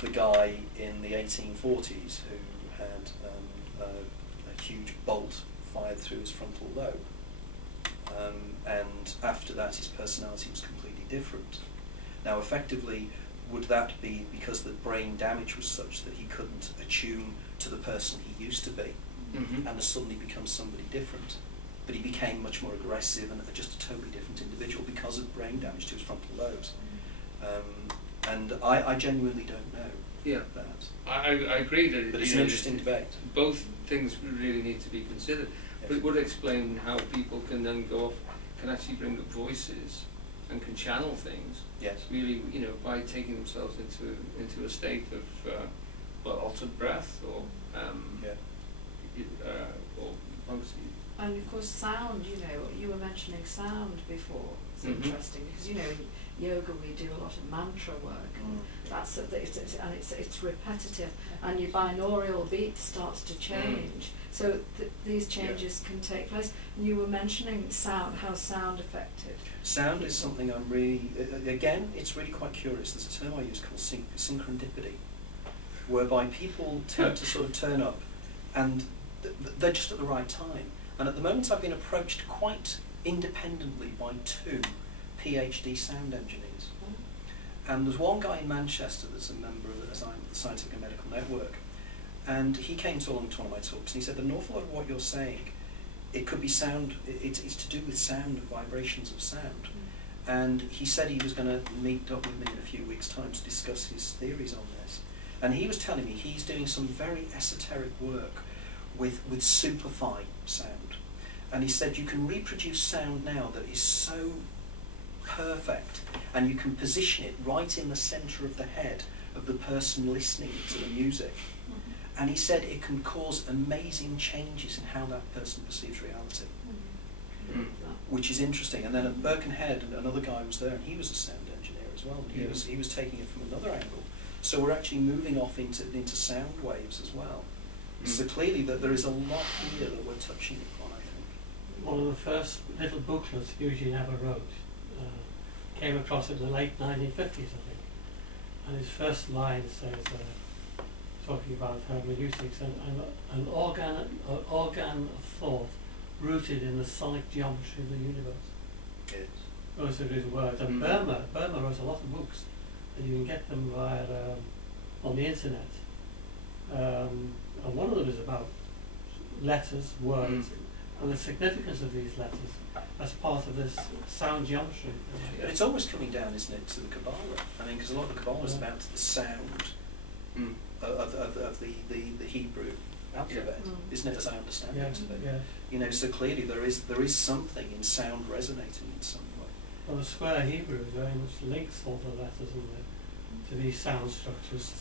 the guy in the 1840s who had a huge bolt fired through his frontal lobe, and after that his personality was completely different. Now, effectively, would that be because the brain damage was such that he couldn't attune to the person he used to be, and has suddenly become somebody different? But he became much more aggressive and just a totally different individual because of brain damage to his frontal lobes. And I genuinely don't know. Yeah, that. I agree that. But it's an interesting debate. Both things really need to be considered. But it would explain how people can then go off, can actually bring up voices, and can channel things. Yes. Really, by taking themselves into a state of altered breath or obviously. And of course, sound. You were mentioning sound before. It's interesting because in yoga we do a lot of mantra work. It's repetitive, and your binaural beat starts to change. So these changes can take place. And you were mentioning sound, how sound affected. Sound is something I'm really, again, it's really quite curious. There's a term I use called synchronipity, whereby people tend to sort of turn up and they're just at the right time. And at the moment I've been approached quite independently by 2 PhD sound engineers. And there's one guy in Manchester that's a member of the Scientific and Medical Network, and he came along to one of my talks and he said that an awful lot of what you're saying, it could be sound, it's to do with sound, vibrations of sound. And he said he was going to meet up with me in a few weeks' time to discuss his theories on this. And he was telling me he's doing some very esoteric work with superfine sound. And he said you can reproduce sound now that is so perfect, and you can position it right in the centre of the head of the person listening to the music. And he said it can cause amazing changes in how that person perceives reality. Which is interesting. And then at Birkenhead, another guy was there, and he was a sound engineer as well, and he was taking it from another angle. So we're actually moving off into sound waves as well. So clearly that there is a lot here that we're touching upon, I think. One of the first little booklets Eugene ever wrote, came across it in the late 1950s, I think. And his first line says, talking about hermeneutics, an organ of thought rooted in the sonic geometry of the universe. Yes. Those are his words. And Burma wrote a lot of books, and you can get them via on the internet. And one of them is about letters, words, and the significance of these letters as part of this sound geometry. But it's almost coming down, isn't it, to the Kabbalah? I mean, because a lot of the Kabbalah is about the sound of the Hebrew alphabet, isn't it, as I understand it to be? So clearly there is something in sound resonating in some way. Well, the square Hebrew very much links all the letters to these sound structures.